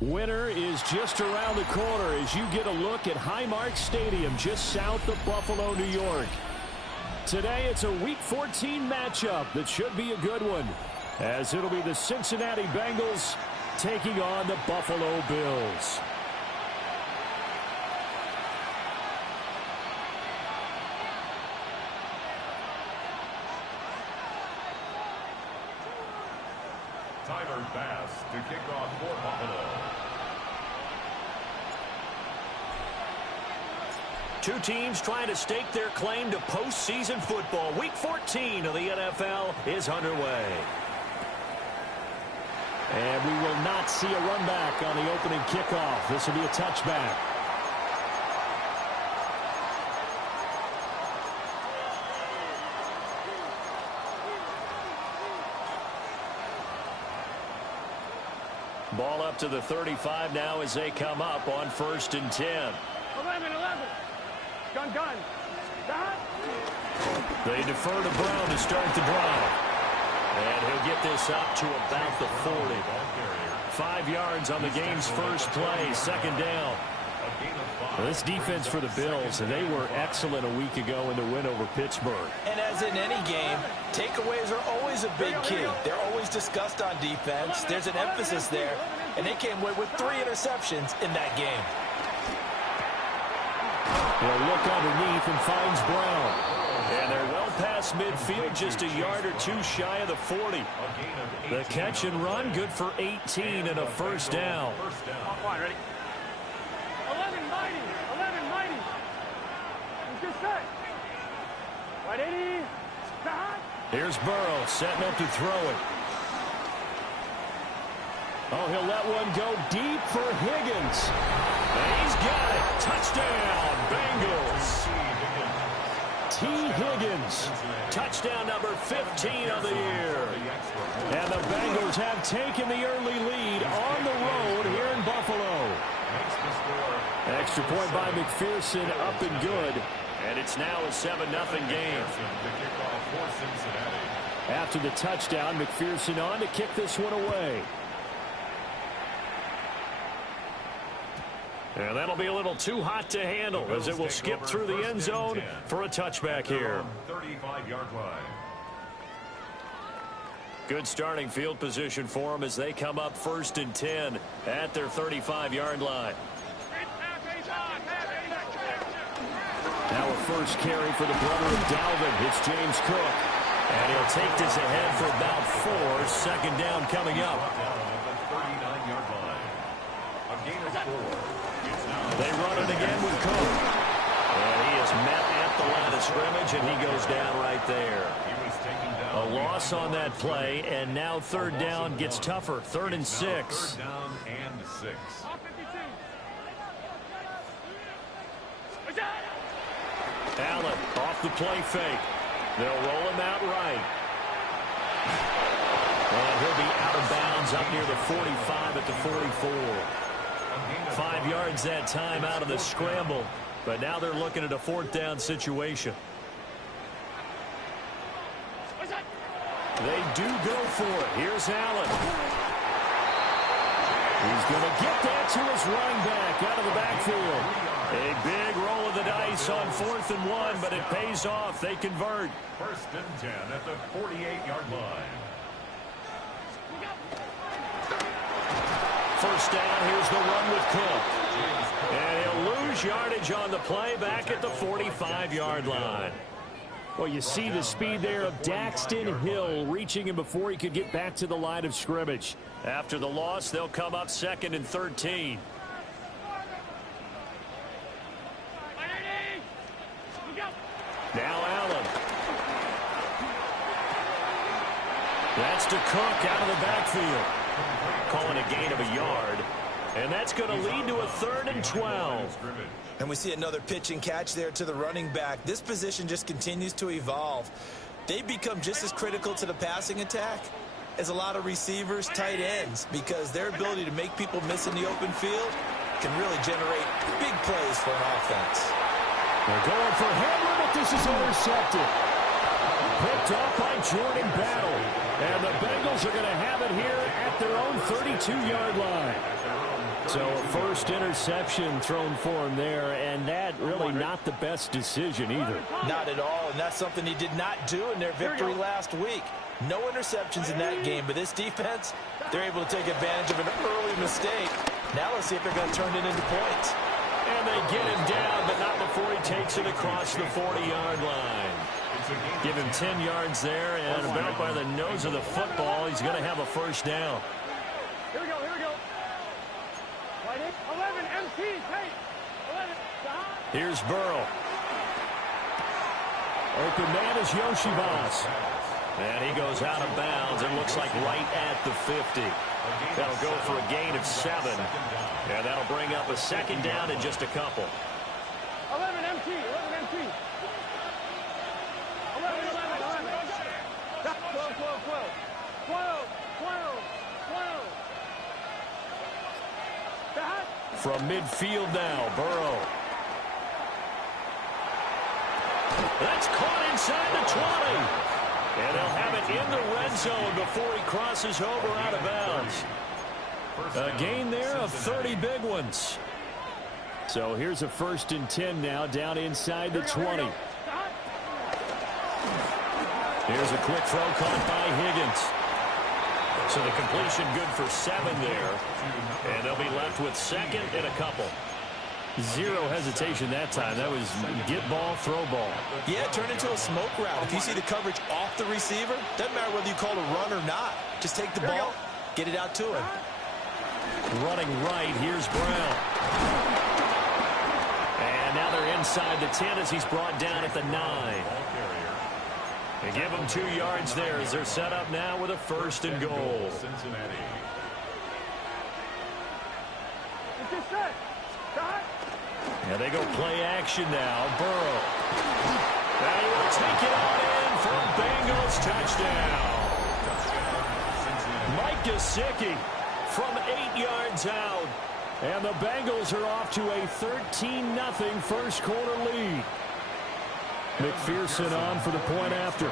Winter is just around the corner as you get a look at Highmark Stadium just south of Buffalo, New York. Today it's a Week 14 matchup that should be a good one, as it'll be the Cincinnati Bengals taking on the Buffalo Bills. Tyler Bass to kick off for Buffalo. Two teams trying to stake their claim to postseason football. Week 14 of the NFL is underway. And we will not see a run back on the opening kickoff. This will be a touchback. Ball up to the 35 now as they come up on 1st and 10. 11. Gun. They defer to Brown to start the drive. And he'll get this up to about the 40. 5 yards on the game's first play, 2nd down. This defense for the Bills, they were excellent a week ago in the win over Pittsburgh. And as in any game, takeaways are always a big key. They're always discussed on defense. There's an emphasis there, and they came away with 3 interceptions in that game. He'll look underneath and finds Brown. And they're well past midfield, just a yard or two shy of the 40. The catch and run, good for 18 and a 1st down. Ready? 11 mighty. Just set. Right 80. Here's Burrow setting up to throw it. Oh, he'll let one go deep for Higgins. And he's got it. Touchdown, Bengals. T. Higgins, touchdown number 15 of the year. And the Bengals have taken the early lead on the road here in Buffalo. Extra point by McPherson, up and good. And it's now a 7-0 game. After the touchdown, McPherson on to kick this one away. And that'll be a little too hot to handle as it will skip through the end zone for a touchback here. 35-yard line. Good starting field position for them as they come up 1st and 10 at their 35-yard line. Now a first carry for the brother of Dalvin. It's James Cook. And he'll take this ahead for about 4. 2nd down coming up. They run it again with Cook. And he is met at the line of scrimmage, and he goes down right there. A loss on that play, and now 3rd down gets tougher. 3rd and 6. 3rd down and 6. Allen off the play fake. They'll roll him out right. And he'll be out of bounds up near the 45 at the 44. 5 yards that time out of the scramble. But now they're looking at a 4th down situation. They do go for it. Here's Allen. He's going to get that to his running back out of the backfield. A big roll of the dice on 4th and 1, but it pays off. They convert. 1st and 10 at the 48-yard line. 1st down, here's the run with Cook. And he'll lose yardage on the play back at the 45-yard line. Well, you see the speed there of Daxton Hill reaching him before he could get back to the line of scrimmage. After the loss, they'll come up 2nd and 13. Now Allen. That's to Cook out of the backfield. Calling a gain of a yard. And that's going to lead to a 3rd and 12. And we see another pitch and catch there to the running back. This position just continues to evolve. They become just as critical to the passing attack as a lot of receivers, tight ends, because their ability to make people miss in the open field can really generate big plays for an offense. They're going for Hamler, but this is intercepted. Picked off by Jordan Battle. And the Bengals are going to have it here at their own 32-yard line. So a first interception thrown for him there, and that really not the best decision either. Not at all, and that's something he did not do in their victory last week. No interceptions in that game, but this defense, they're able to take advantage of an early mistake. Now let's see if they're going to turn it into points. And they get him down, but not before he takes it across the 40-yard line. Give him 10 yards there, and about by the nose of the football, he's going to have a first down. Here we go, here we go. 11, MT, take. 11, here's Burrow. Open man is Yoshibas. And he goes out of bounds. It looks like right at the 50. That'll go for a gain of 7. And that'll bring up a 2nd down in just a couple. 11 MT, 11 MT. 11. 12. 12. From midfield now, Burrow. That's caught inside the 20. And they'll have it in the red zone before he crosses over out of bounds. A gain there of 30 big ones. So here's a 1st and 10 now down inside the 20. Here's a quick throw caught by Higgins. So the completion good for 7 there. And they'll be left with 2nd and a couple. Zero hesitation that time. That was get ball, throw ball. Yeah, turn into a smoke route. If you see the coverage off the receiver, doesn't matter whether you call it a run or not. Just take the ball, get it out to him. Running right, here's Brown. And now they're inside the 10 as he's brought down at the 9. They give him 2 yards there as they're set up now with a 1st and goal. And they go play action now. Burrow. And he will take it on in for a Bengals touchdown. Mike Gesicki from 8 yards out. And the Bengals are off to a 13-0 first quarter lead. McPherson on for the point after.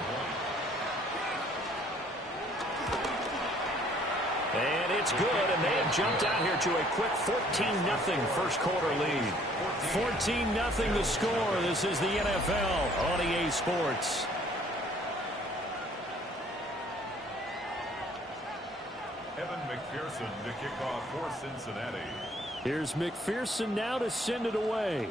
And it's good, and they have jumped out here to a quick 14-0 first quarter lead. 14-0 the score. This is the NFL on EA Sports. Evan McPherson to kick off for Cincinnati. Here's McPherson now to send it away.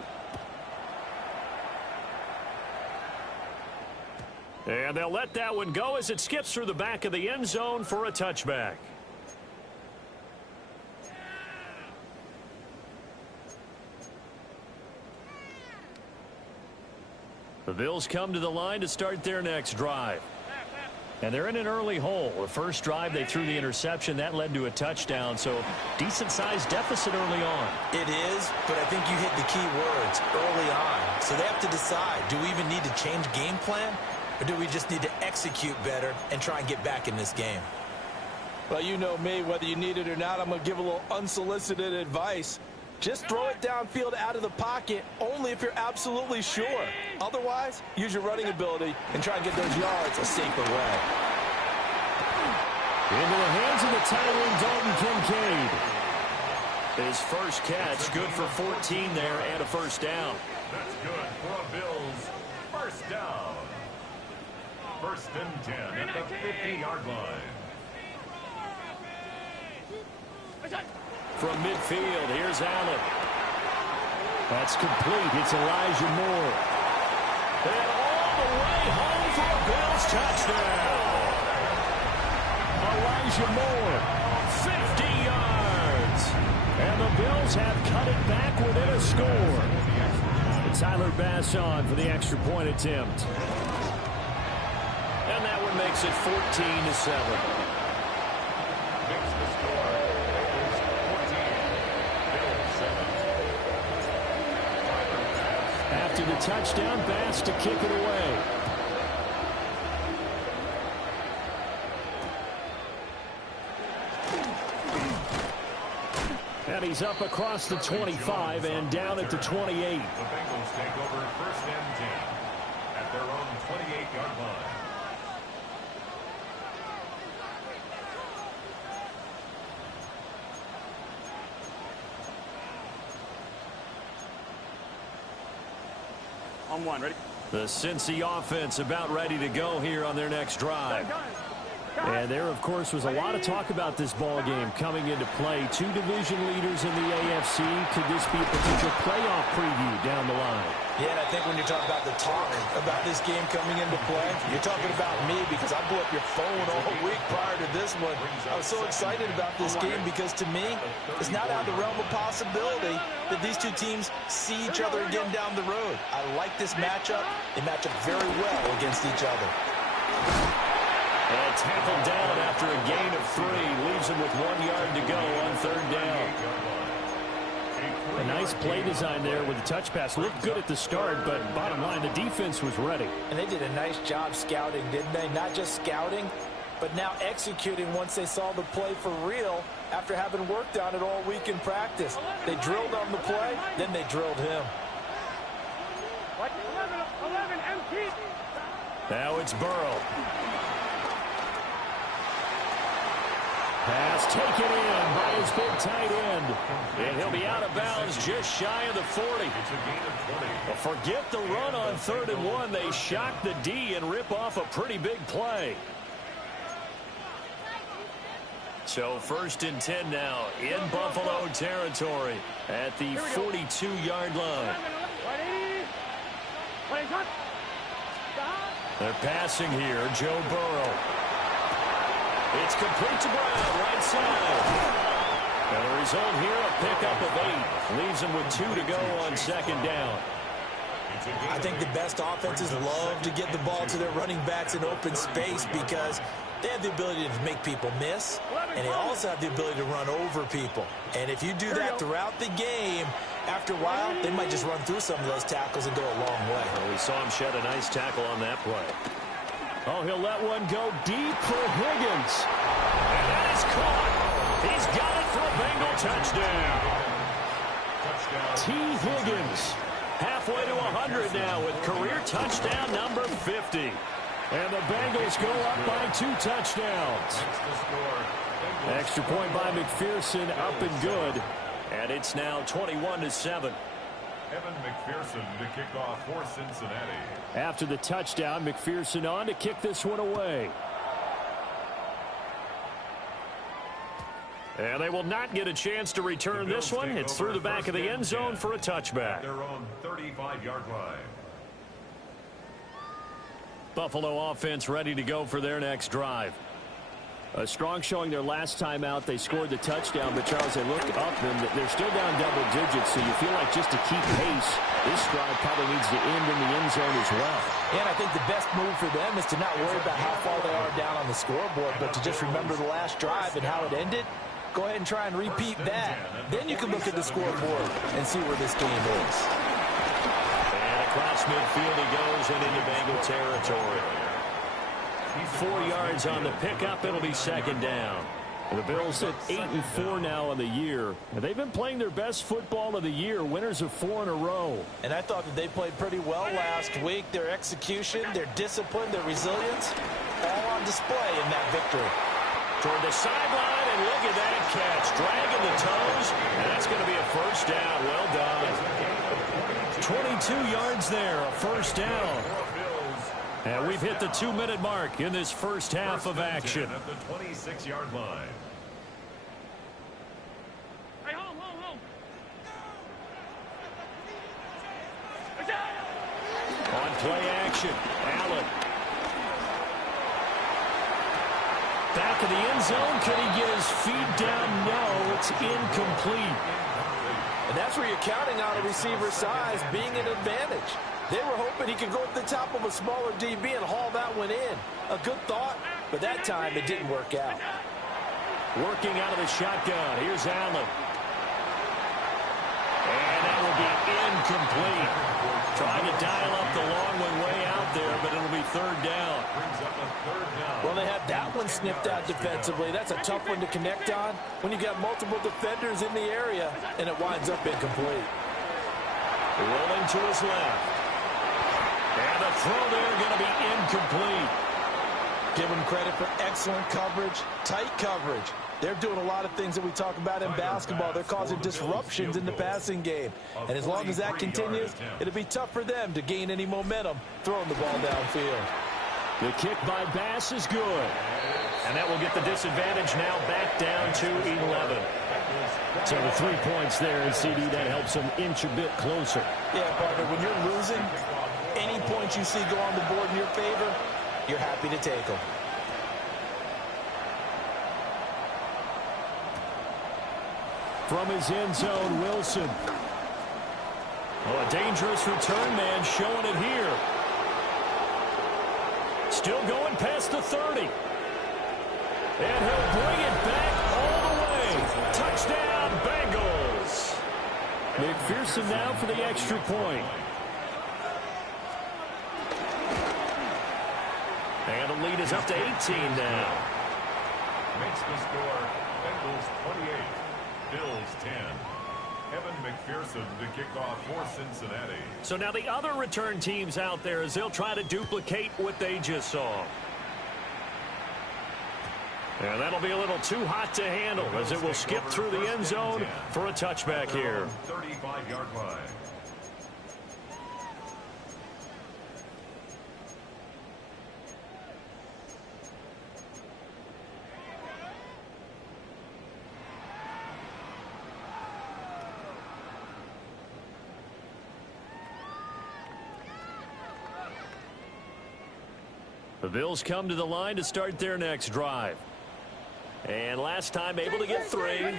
And they'll let that one go as it skips through the back of the end zone for a touchback. The Bills come to the line to start their next drive. And they're in an early hole. The first drive, they threw the interception. That led to a touchdown, so decent-sized deficit early on. It is, but I think you hit the key words, early on. So they have to decide, do we even need to change game plan? or do we just need to execute better and try and get back in this game? Well, you know me, whether you need it or not, I'm going to give a little unsolicited advice. Just throw it downfield out of the pocket only if you're absolutely sure. Otherwise, use your running ability and try and get those yards a safer way. Into the hands of the tight end, Dalton Kincaid. His first catch, good for 14 there and a first down. That's good for a Bills first down. First and 10 at the 50-yard line. From midfield, here's Allen. That's complete. It's Elijah Moore. And all the way home for a Bills touchdown. Elijah Moore, 50 yards. And the Bills have cut it back within a score. And Tyler Bass on for the extra point attempt. And that one makes it 14-7. Makes the score. It's 14. Bills 7. After the touchdown, Bass to kick it away. And he's up across the 25 and down at the 28. The Bengals take over first and 10 at their own 28-yard line. On one, ready? The Cincy offense about ready to go here on their next drive. And there, of course, was a lot of talk about this ball game coming into play. Two division leaders in the AFC. Could this be a potential playoff preview down the line? Yeah, and I think when you're talking about the talk about this game coming into play, you're talking about me because I blew up your phone all week prior to this one. I was so excited about this game because to me, it's not out of the realm of possibility that these two teams see each other again down the road. I like this matchup. They match up very well against each other. And tackled down after a gain of 3. Leaves him with 1 yard to go on third down. A nice play design there with the touch pass. Looked good at the start, but bottom line, the defense was ready. And they did a nice job scouting, didn't they? Not just scouting, but now executing once they saw the play for real after having worked on it all week in practice. They drilled on the play, then they drilled him. 11 MT. Now it's Burrow. Pass taken in by his big tight end. And he'll be out of bounds just shy of the 40. It's a gain of 20. Well, forget the run on 3rd and 1. They shock the D and rip off a pretty big play. So 1st and 10 now in Buffalo territory at the 42-yard line. They're passing here. Joe Burrow. It's complete to Brown, right side. And the result here, a pickup of 8. Leaves him with 2 to go on 2nd down. I think the best offenses love to get the ball to their running backs in open space because they have the ability to make people miss, and they also have the ability to run over people. And if you do that throughout the game, after a while, they might just run through some of those tackles and go a long way. Well, we saw him shed a nice tackle on that play. Oh, he'll let one go deep for Higgins. And that is caught. He's got it for a Bengal touchdown. T. Higgins, halfway to 100 now with career touchdown number 50. And the Bengals go up by 2 touchdowns. Extra point by McPherson, up and good. And it's now 21-7. Evan McPherson to kick off for Cincinnati. After the touchdown, McPherson on to kick this one away. And they will not get a chance to return this one. It's through the back of the end zone for a touchback. Their own 35-yard line. Buffalo offense ready to go for their next drive. A strong showing their last time out. They scored the touchdown, but Charles, they look up and they're still down double digits, so you feel like just to keep pace, this drive probably needs to end in the end zone as well. And I think the best move for them is to not worry about how far they are down on the scoreboard, but to just remember the last drive and how it ended. Go ahead and try and repeat that. Then you can look at the scoreboard and see where this game is. And across midfield he goes and into Bengal territory. 4 yards on the pickup. It'll be second down. And the Bills at 8-4 now on the year. And they've been playing their best football of the year. Winners of 4 in a row. And I thought that they played pretty well last week. Their execution, their discipline, their resilience, all on display in that victory. Toward the sideline, and look at that catch. Dragging the toes, and that's going to be a first down. Well done. 22 yards there, a first down. And we've hit the 2-minute mark in this first half of action. At the 26-yard line. Hey, home. On play action, Allen. Back of the end zone. Can he get his feet down? No, it's incomplete. And that's where you're counting on a receiver's size being an advantage. They were hoping he could go up the top of a smaller DB and haul that one in. A good thought, but that time it didn't work out. Working out of the shotgun. Here's Allen. And that will be incomplete. Trying to dial up the long one way out there, but it'll be third down. Well, they had that one snipped out defensively. That's a tough one to connect on when you got multiple defenders in the area, and it winds up incomplete. Rolling to his left. And the throw there going to be incomplete. Give them credit for excellent coverage, tight coverage. They're doing a lot of things that we talk about in basketball. They're causing disruptions in the passing game. And as long as that continues, it'll be tough for them to gain any momentum throwing the ball downfield. The kick by Bass is good. And that will get the disadvantage now back down to 11. So the 3 points there, and CD, that helps them inch a bit closer. Yeah, partner, when you're losing, any points you see go on the board in your favor, you're happy to take them. From his end zone, Wilson. Oh, a dangerous return man showing it here. Still going past the 30. And he'll bring it back all the way. Touchdown, Bengals. McPherson now for the extra point. And the lead is up to 18 now. Makes the score Bengals 28, Bills 10. Evan McPherson to kick off for Cincinnati. So now the other return teams out there as they'll try to duplicate what they just saw. And that'll be a little too hot to handle as it will skip through the end zone for a touchback here. 35-yard line. The Bills come to the line to start their next drive. And last time able to get 3.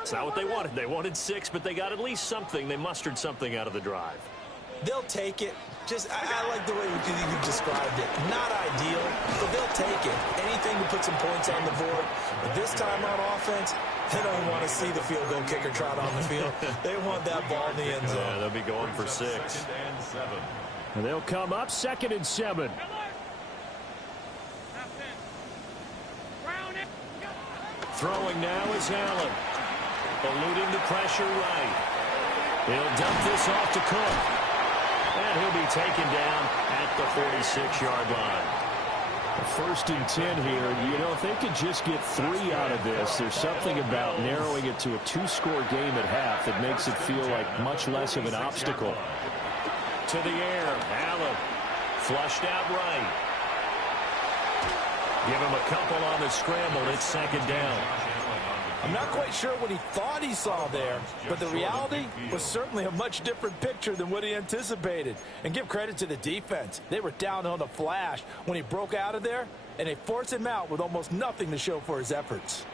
It's not what they wanted. They wanted 6, but they got at least something. They mustered something out of the drive. They'll take it. I like the way you described it. Not ideal, but they'll take it. Anything to put some points on the board. But this time on offense, they don't want to see the field goal kicker trot on the field. They want that ball in the end zone. Yeah, they'll be going for 6. And they'll come up 2nd and 7. Throwing now is Allen. Eluding the pressure right. He'll dump this off to Cook. And he'll be taken down at the 46-yard line. 1st and 10 here. You know, if they could just get 3 out of this, there's something about narrowing it to a 2-score game at half that makes it feel like much less of an obstacle. To the air. Allen flushed out right. Give him a couple on the scramble. It's 2nd down. I'm not quite sure what he thought he saw there, but the reality was certainly a much different picture than what he anticipated. And give credit to the defense. They were down on the flash when he broke out of there, and they forced him out with almost nothing to show for his efforts.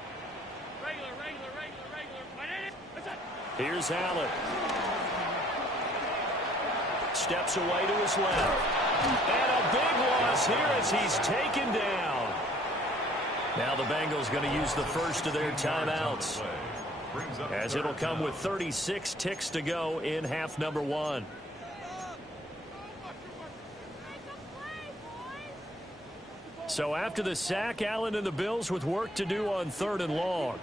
Here's Allen. Steps away to his left. And a big loss here as he's taken down. Now the Bengals going to use the first of their timeouts, as it'll come with 36 ticks to go in half number 1. So after the sack, Allen and the Bills with work to do on 3rd and long.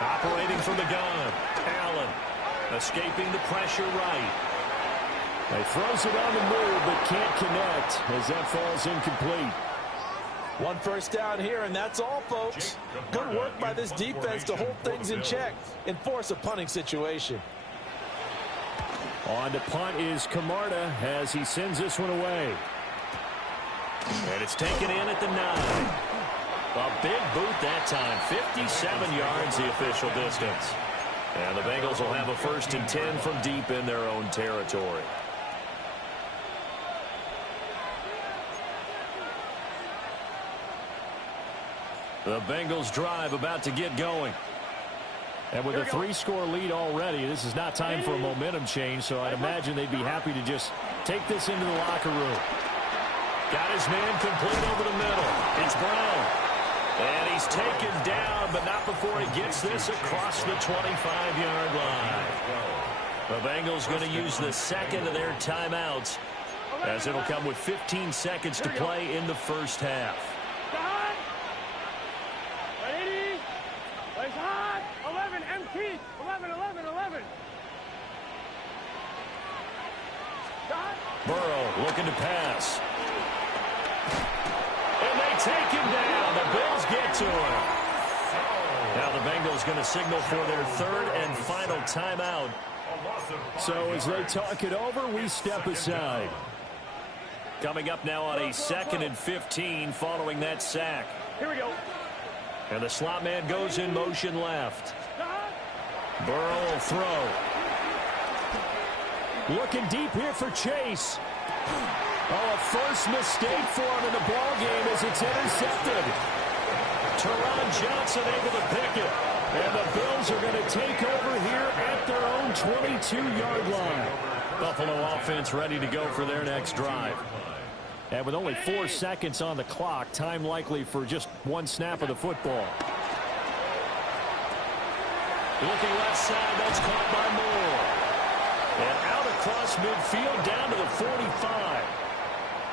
Operating from the gun, Allen escaping the pressure right. He throws it on the move but can't connect as that falls incomplete. 1 first down here, and that's all, folks. Good work by this defense to hold things in check and force a punting situation. On to punt is Camarda as he sends this one away. And it's taken in at the 9. A big boot that time. 57 yards the official distance. And the Bengals will have a 1st and 10 from deep in their own territory. The Bengals drive about to get going. And with a 3-score lead already, this is not time for a momentum change, so I'd imagine they'd be happy to just take this into the locker room. Got his man complete over the middle. It's Brown. And he's taken down, but not before he gets this across the 25-yard line. The Bengals going to use the second of their timeouts, as it'll come with 15 seconds to play in the first half. 11, empty. 11. Burrow looking to pass. And they take him down. The Bills get to him. Now the Bengals going to signal for their 3rd and final timeout. So as they talk it over, we step aside. Coming up now on a 2nd and 15 following that sack. Here we go. And the slot man goes in motion left. Burrow will throw. Looking deep here for Chase. Oh, a first mistake for him in the ball game as it's intercepted. Teron Johnson able to pick it. And the Bills are going to take over here at their own 22-yard line. Buffalo offense ready to go for their next drive. And with only 4 seconds on the clock, time likely for just 1 snap of the football. Looking left side, that's caught by Moore. And out across midfield down to the 45.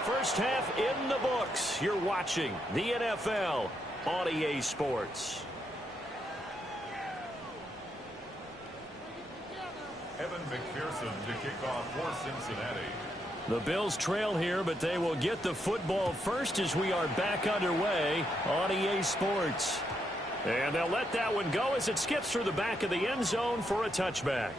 First half in the books. You're watching the NFL on EA Sports. Evan McPherson to kick off for Cincinnati. The Bills trail here, but they will get the football first as we are back underway on EA Sports. And they'll let that one go as it skips through the back of the end zone for a touchback.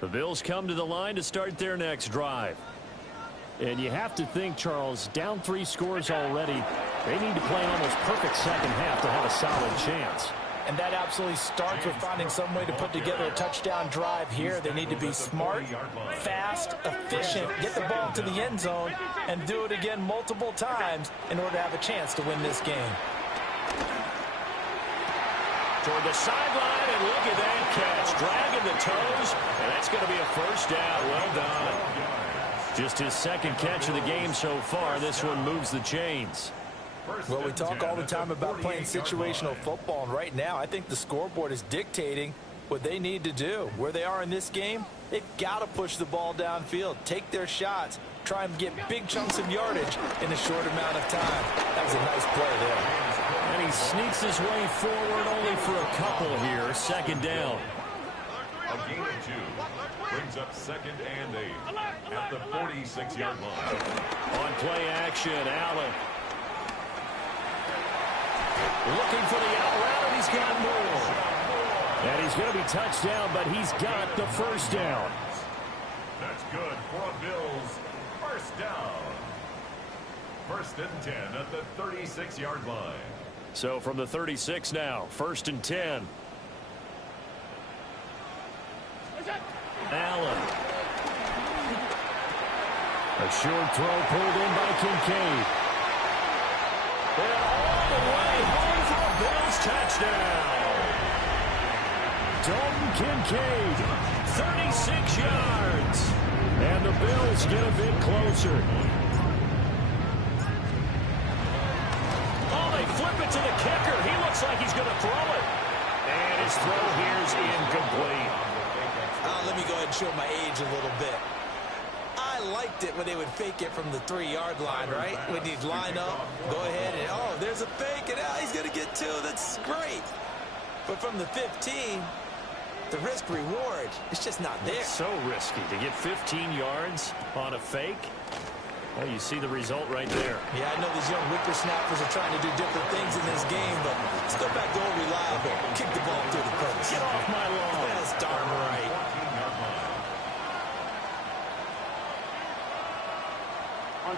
The Bills come to the line to start their next drive. And you have to think, Charles, down 3 scores already. They need to play an almost perfect second half to have a solid chance. And that absolutely starts with finding some way to put together a touchdown drive here. They need to be smart, fast, efficient, get the ball to the end zone, and do it again multiple times in order to have a chance to win this game. Toward the sideline, and look at that catch. Dragging the toes, and that's going to be a first down. Well done. Just his 2nd catch of the game so far. This one moves the chains. Well, we talk all the time about playing situational football, and right now I think the scoreboard is dictating what they need to do. Where they are in this game, they've got to push the ball downfield, take their shots, try and get big chunks of yardage in a short amount of time. That was a nice play there. And he sneaks his way forward only for a couple here. 2nd down. A gain of 2 brings up 2nd and 8 at the 46-yard line. On play action, Allen. Looking for the out route, and he's got more. And he's going to be touched down, but he's got the first down. That's good for a Bills first down. 1st and 10 at the 36-yard line. So from the 36 now, 1st and 10. Allen. A short throw pulled in by Kincaid. And all the way home for a Bills touchdown. Dalton Kincaid, 36 yards. And the Bills get a bit closer. Oh, they flip it to the kicker. He looks like he's going to throw it. And his throw here's incomplete. Let me go ahead and show my age a little bit. I liked it when they would fake it from the 3-yard line, right? When you'd line up, go ahead and, oh, there's a fake, and he's going to get 2. That's great. But from the 15, the risk-reward, it's just not there. It's so risky to get 15 yards on a fake. Well, you see the result right there. Yeah, I know these young whippersnappers are trying to do different things in this game, but let's go back to old reliable. Kick the ball through the post. Get off my lawn. That's darn right.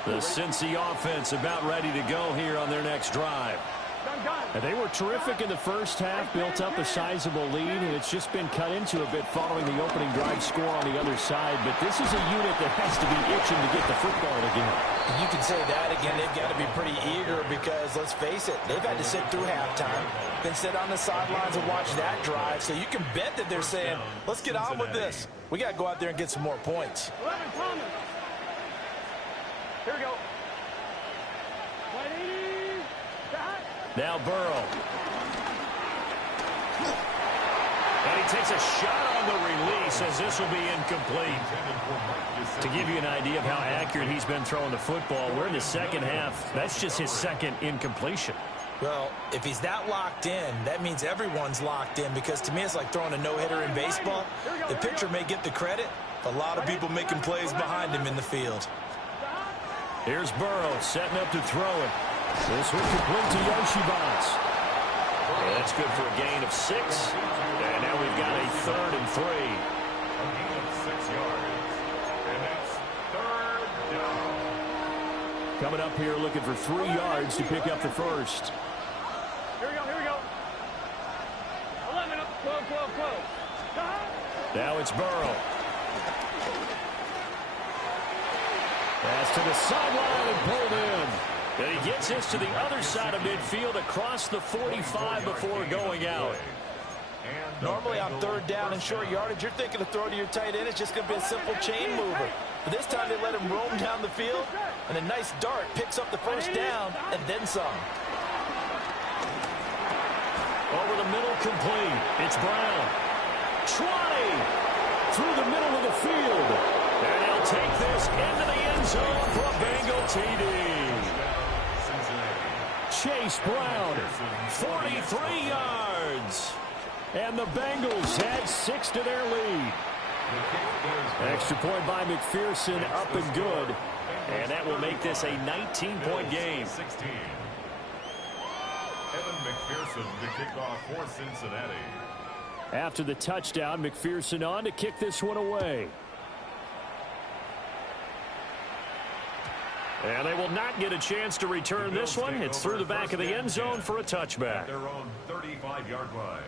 The Cincy offense about ready to go here on their next drive. And they were terrific in the first half, built up a sizable lead, and it's just been cut into a bit following the opening drive score on the other side. But this is a unit that has to be itching to get the football again. You can say that again. They've got to be pretty eager because, let's face it, they've had to sit through halftime, then sit on the sidelines and watch that drive. So you can bet that they're saying, let's get on with this. We got to go out there and get some more points. 11, Thomas. Here we go. 180. Now Burrow. And he takes a shot on the release as this will be incomplete. To give you an idea of how accurate he's been throwing the football, we're in the second half. That's just his second incompletion. Well, if he's that locked in, that means everyone's locked in, because to me it's like throwing a no-hitter in baseball. The pitcher may get the credit, but a lot of people making plays behind him in the field. Here's Burrow setting up to throw it. This will complete to Yoshibans. That's good for a gain of 6. And now we've got a 3rd and 3. A gain of 6 yards. And that's 3rd down. Coming up here looking for 3 yards to pick up the first. Here we go, here we go. 11 up, 12, 12, 12. Now it's Burrow. Pass to the sideline and pulled in. And he gets this to the other side of midfield across the 45 before going out. Normally on 3rd down and short yardage, you're thinking of throw to your tight end. It's just going to be a simple chain mover. But this time they let him roam down the field, and a nice dart picks up the first down and then some. Over the middle, complete. It's Brown. 20 through the middle of the field. And he'll take this into the end zone for a Bengal TD. Chase Brown, 43 yards. And the Bengals add 6 to their lead. Extra point by McPherson, up and good. And that will make this a 19-point game. 16. Evan McPherson to kick off for Cincinnati. After the touchdown, McPherson on to kick this one away. And they will not get a chance to return this one. It's through the back of the end zone for a touchback. Their own 35-yard line.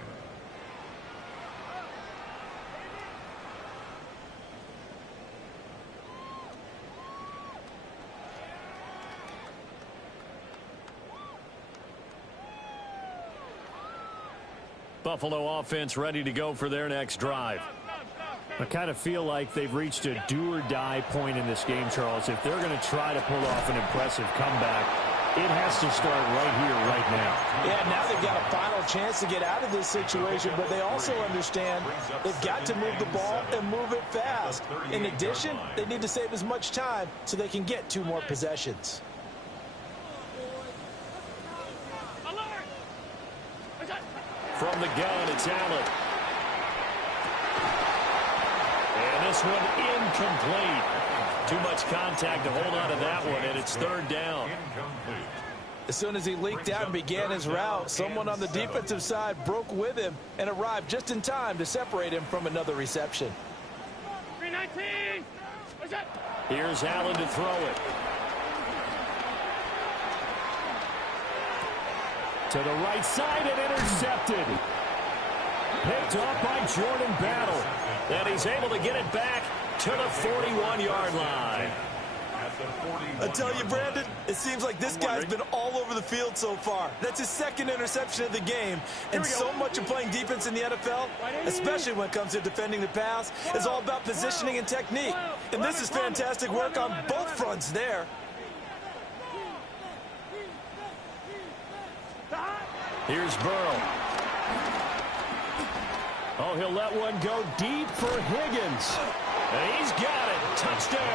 Buffalo offense ready to go for their next drive. I kind of feel like they've reached a do-or-die point in this game, Charles. If they're going to try to pull off an impressive comeback, it has to start right here, right now. Yeah, now they've got a final chance to get out of this situation, but they also understand they've got to move the ball and move it fast. In addition, they need to save as much time so they can get 2 more possessions. From the gun, it's Allen. And this one incomplete. Too much contact to hold on to that one, and it's 3rd down. As soon as he leaked out and began his route, someone on the defensive side broke with him and arrived just in time to separate him from another reception. 319. Here's Allen to throw it. To the right side and intercepted. Picked up by Jordan Battle. And he's able to get it back to the 41-yard line. I tell you, Brandon, it seems like this guy's been all over the field so far. That's his second interception of the game. And so much of playing defense in the NFL, especially when it comes to defending the pass, is all about positioning and technique. And this is fantastic work on both fronts there. Here's Burrow. Oh, he'll let one go deep for Higgins. And he's got it. Touchdown.